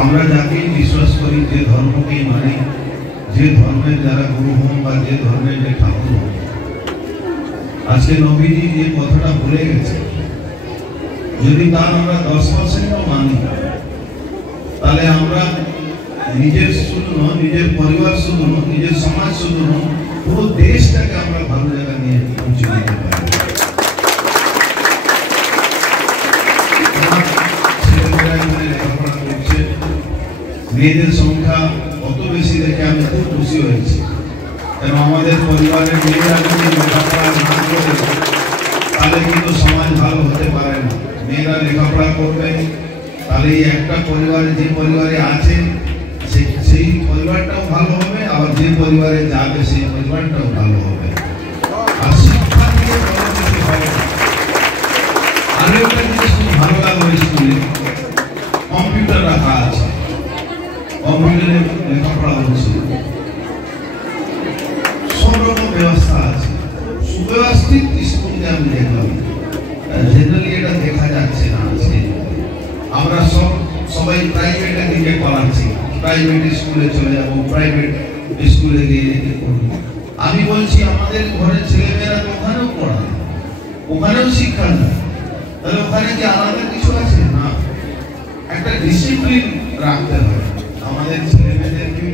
আমরা যাকে বিশ্বাস করি, যে ধর্মকে মানি, যে ধর্মের যারা গুরু হন বা যে ধর্মের যে ঠাকুর হন, আজকে নবীজি যে কথাটা ভুলে গেছে, যদি তার আমরা 10%ও মানি, তাহলে আমরা নিজের শুধু নয়, নিজের পরিবার শুধু নয়, নিজের সমাজ শুধু নয়, পুরো দেশটাকে আমরা ভালো জায়গা নিয়ে পৌঁছে দিতে পারি। ছেলেমেয়েরা এখানে লেখাপড়া করছে, মেয়েদের সংখ্যা কত বেশি দেখে আমি খুব খুশি হয়েছি। কেন আমাদের পরিবারের মেয়েরা যদি লেখাপড়া না করে তাহলে কিন্তু সমাজ ভালো হতে পারে না। মেয়েরা লেখাপড়া করবে, তাহলে একটা পরিবারে, যে পরিবারে আছে সেই পরিবারটাও ভালো হবে, আবার যে পরিবারে যাবে সেই পরিবারটাও ভালো হবে। আর শিক্ষা দিয়ে বড় কিছু হবে। আরো একটা জিনিস খুব ভালো লাগলো, স্কুলে কম্পিউটার রাখা আছে, কম্পিউটারে লেখাপড়া হচ্ছে, সব রকম ব্যবস্থা আছে, সুব্যবস্থিত স্কুলকে আমি দেখলাম। জেনারেলি এটা দেখা যাচ্ছে না আজকে। আমরা সবাই প্রাইভেটের দিকে পড়াচ্ছি, প্রাইভেট স্কুলে চলে যাবো, প্রাইভেট স্কুলে গিয়ে পড়বো। আমি বলছি আমাদের ঘরের ছেলেমেয়েরা ওখানেও পড়ায়, ওখানেও শিক্ষা দেয়, তাহলে ওখানে কি আলাদা কিছু আছে? না, একটা ডিসিপ্লিন রাখতে হবে আমাদের ছেলেমেয়েদেরকে।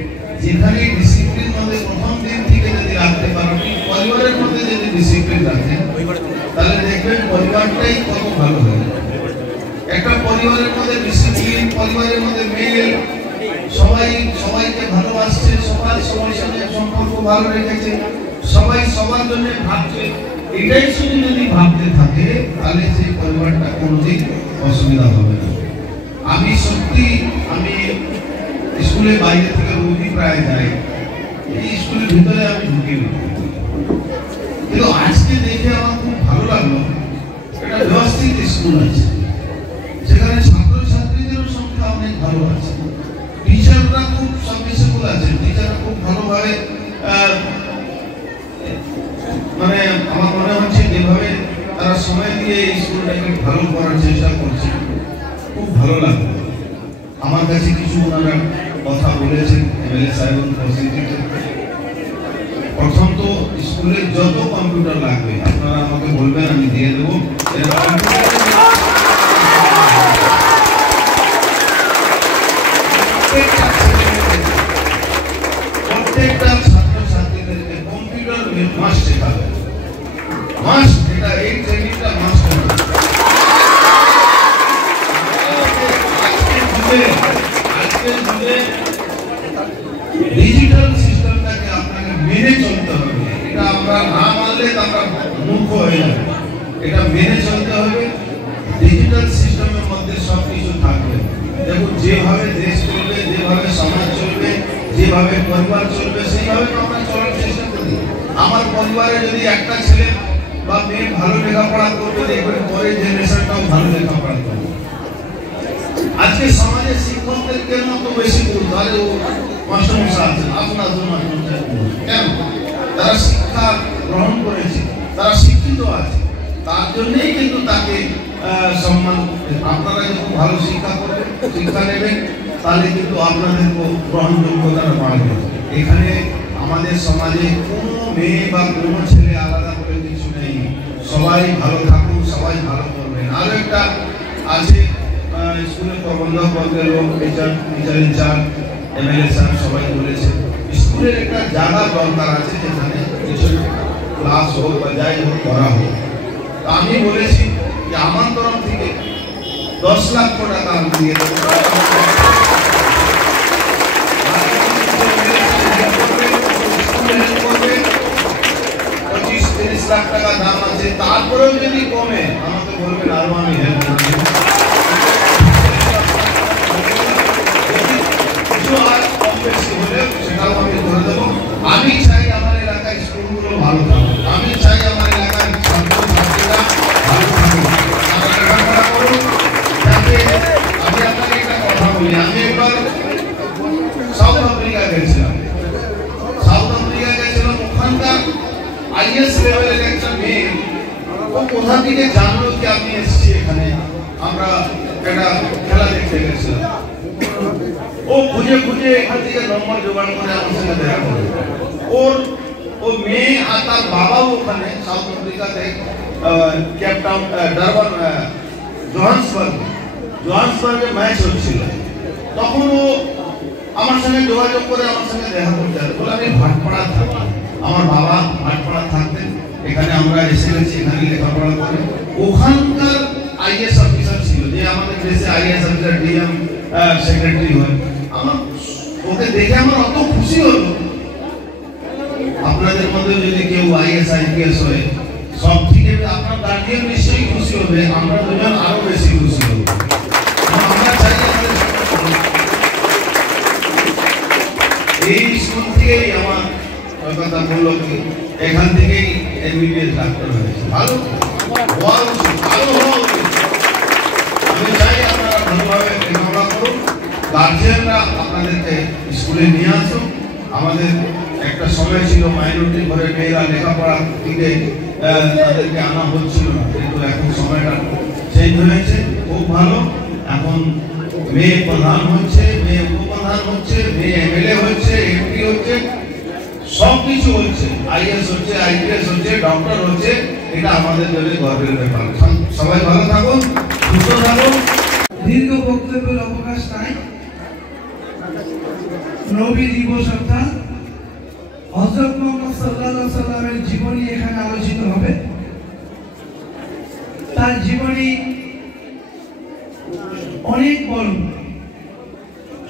যেখানে ডিসিপ্লিন মধ্যে প্রথম দিন থেকে যদি রাখতে পারো, পরিবারের মধ্যে যদি ডিসিপ্লিন রাখেন, তাহলে দেখবেন পরিবারটাই কত ভালো হয়। একটা পরিবারের মধ্যে ডিসিপ্লিন, পরিবারের মধ্যে মেয়ে সবাইকে ভালোবাসছে, সবার সঙ্গে সম্পর্ক ভালো রেখেছে, সবাই সবার জন্য ভাবছে, এটাই শুধু যদি ভাবতে থাকে, তাহলে সেই পরিবারটা কোনোদিন অসুবিধা হবে না। আমি স্কুলের বাইরে থেকে রোজই প্রায় যাই, এই স্কুলের ভিতরে আমি ঢুকি না, কিন্তু আজকে দেখে আমার খুব ভালো লাগলো। এটা ব্যবস্থিত স্কুল আছে, সেখানে ছাত্রছাত্রীদের সংখ্যা অনেক ভালো আছে, টিচাররা খুব সাবমিসেবল আছেন, টিচাররা খুব ভালোভাবে, মানে আমার মনে হচ্ছে যেভাবে তারা সময় দিয়ে এই স্কুলটাকে ভালো করার চেষ্টা করছে, খুব ভালো লাগলো। আমার কাছে কিছু ওনারা কথা বলেছেন এমএলএ সাহেব উপস্থিতিতে। প্রথম তো স্কুলে যত কম্পিউটার লাগবে আপনারা আমাকে বলবেন, আমি দিয়ে দেবো। প্রত্যেকটা ছাত্রছাত্রীদেরকে কম্পিউটার মাস্ট শেখাবে, মাস্ট, এটা এই ট্রেনিংটা মাস্ট হবে। আজকের যুগে ডিজিটাল সিস্টেমটাকে আপনাকে মেনে চলতে হবে। এটা আমরা না মানলে আমরা মূর্খ হয়ে যাবে। এটা মেনে চলতে হবে। ডিজিটাল সিস্টেমের মধ্যে সবকিছু থাকবে। দেখুন, যেভাবে দেশ চলবে, যেভাবে সমাজ চলবে, যেভাবে পরিবার চলবে, সেইভাবে আমরা চলার চেষ্টা করি। আমার পরিবারে যদি একটা ছেলে বা মেয়ে ভালো লেখাপড়া করবে, দেখবেন পরের জেনারেশনটাও ভালো লেখাপড়া করবে। আজকে সমাজে শিক্ষকদের কেন তো বেশি গুরুত্ব? আরে ও মাস্টারমশাই আছেন, আপনার মাস্টারমশাই কেন? তারা শিক্ষা গ্রহণ করেছে, তারা শিক্ষিত আছে, তার জন্যই কিন্তু তাকে সম্মান। আপনারা যখন ভালো শিক্ষা নেবেন, তাহলে কিন্তু আপনাদের গ্রহণযোগ্যতাটা বাড়বে। এখানে আমাদের সমাজে কোনো মেয়ে বা কোনো ছেলে আলাদা করে কিছু নেই, সবাই ভালো থাকুন, সবাই ভালো করবেন। আরো একটা আছে, স্কুলের প্রবন্ধক বর্গের লোক, টিচার ইনচার্জ, এমএলএ স্যার সবাই বলেছে স্কুলের একটা জায়গা দরকার আছে যেখানে কিছু ক্লাস হোক বা যাই হোক করা হোক। আমি বলেছি যে আমার তরফ থেকে 10 লাখ টাকা আমি দিয়ে দেবো। 25-30 লাখ টাকা দাম আছে, তারপরেও যদি কমে আমাকে বলবেন, আরো আমি হেল্প করব। আমি চাই আমার এলাকায় স্কুলগুলো ভালো থাকুক, আমি চাই আমার এলাকার ছাত্রছাত্রীরা ভালো থাকুক, লেখাপড়া করুক। যাতে আমি আপনাকে একটা কথা বলি, আমি একবার সাউথ আফ্রিকা গেছিলাম। ওখানকার আইএস লেভেলের একটা মেয়ে, ও কোথা থেকে জানলো যে আমি এসেছি এখানে, আমরা একটা খেলা দেখতে গেছিলাম। ও খুঁজে খুঁজে এখান থেকে নম্বর জোগাড় করে আমার সঙ্গে দেখা করে। ও মেয়ে আর তার বাবাও ওখানে সাউথ আফ্রিকাতে কেপটাউন ডারবান জোহান্সবার্গে ম্যাচ হচ্ছিল। তখন ও আমার সঙ্গে যোগাযোগ করে আমার সঙ্গে দেখা করতে আসে। বলে আমি ভাটপাড়া থাকি, আমার বাবা ভাটপাড়া থাকতেন, এখানে আমরা এসে গেছি, এখানে লেখাপড়া করে। ওখানকার আইএস অফিসার ছিল, যে আমাদের দেশে আইএস অফিসার ডিএম সেক্রেটারি হয়। আমার ওকে দেখে আমার অত খুশি হলো। আপনাদের মধ্যে যদি কেউ আইএস আইপিএস হয়, সব ঠিক আছে, আপনার গার্জিয়ান নিশ্চয়ই খুশি হবে, আমরা দুজন আরো বেশি খুশি হব। আমরা চাই এই স্কুল থেকেই আমার কথা বললো কি এখান থেকেই এমবিবিএস ডাক্তার হয়েছে। ভালো হওয়া উচিত, ভালো হওয়া উচিত। আমি চাই আপনারা ভালোভাবে লেখাপড়া করুন, গার্জিয়ানরা আপনাদেরকে স্কুলে নিয়ে আসুন। আমাদের একটা সময় ছিল মাইনরিটি ঘরে মেয়েরা লেখাপড়া থেকে তাদেরকে আনা হচ্ছিল না, কিন্তু এখন সময়টা চেঞ্জ হয়েছে, খুব ভালো। এখন মেয়ে প্রধান হচ্ছে, মেয়ে উপপ্রধান হচ্ছে, মেয়ে এমএলএ হচ্ছে, এমপি হচ্ছে, সব কিছু হচ্ছে, আইএস হচ্ছে, আইপিএস হচ্ছে, ডক্টর হচ্ছে। এটা আমাদের জন্য গর্বের ব্যাপার। সবাই ভালো থাকুন, সুস্থ থাকুন। দীর্ঘ বক্তব্যের অবকাশ নাই। নবী দিবস অর্থাৎ হযরত মুহাম্মদ সাল্লাল্লাহু আলাইহি সাল্লামের জীবনী এখানে আলোচিত হবে। তার জীবনী অনেক বড়।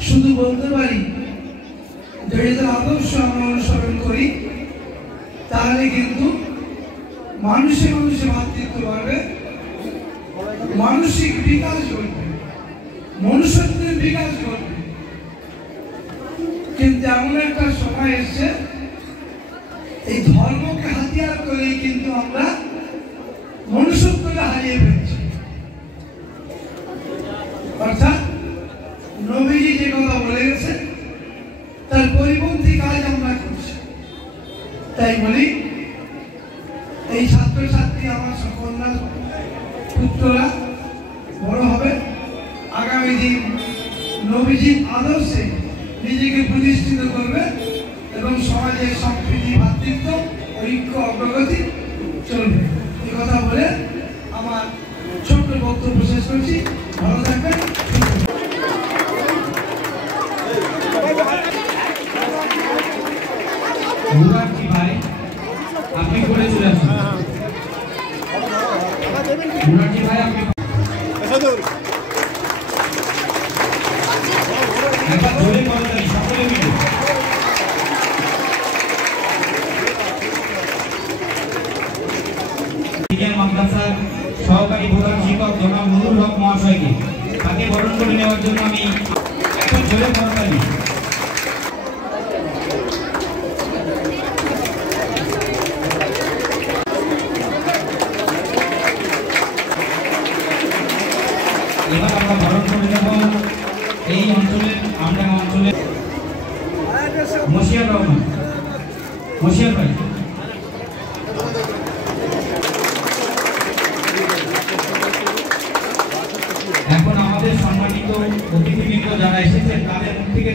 শুধু বলতে পারি যদি তার আদর্শ আমরা অনুসরণ করি তাহলে কিন্তু মানুষে মানুষে ভাতৃত্ব বাড়বে, মানসিক বিকাশ ঘটবে, মনুষ্যত্বের বিকাশ ঘটবে। কিন্তু এমন একটা সময় এসছে এই ধর্মকে হাতিয়ার করে কিন্তু আমরা মনুষ্যত্বকে হারিয়ে ফেলছি। অর্থাৎ নবীজি যে কথা বলে গেছে তার পরিপন্থী কাজ আমরা করছি। তাই বলি এই ছাত্রছাত্রী আমার সকলরা পুত্ররা বড় হবে, আগামী দিন নবীজির আদর্শে নিজেকে প্রতিষ্ঠিত করবে এবং সমাজের সম্প্রীতি, ভ্রাতৃত্ব, ঐক্য, অগ্রগতি চলবে। এই কথা বলে আমার ছোট্ট বক্তব্য শেষ করছি। ভালো থাকবেন। মুরারজি ভাই আপনি করে চলে আসুন। মুরারজি ভাই আপনি একবার ধরে বলেন সকলে মিলে। সিনিয়র মাদ্রাসার সহকারী প্রধান শিক্ষক জনাব নুরুল হক মহাশয়কে তাকে বরণ করে নেওয়ার জন্য আমি একবার জোরে করতালি। এবার আমরা বরণ করে নেব এই অঞ্চলের আমডাঙ্গা অঞ্চলের মশিয়ার রহমান। মশিয়ার ভাই এখন আমাদের সম্মানিত অতিথিবৃন্দ যারা এসেছেন তাদের মুখ থেকে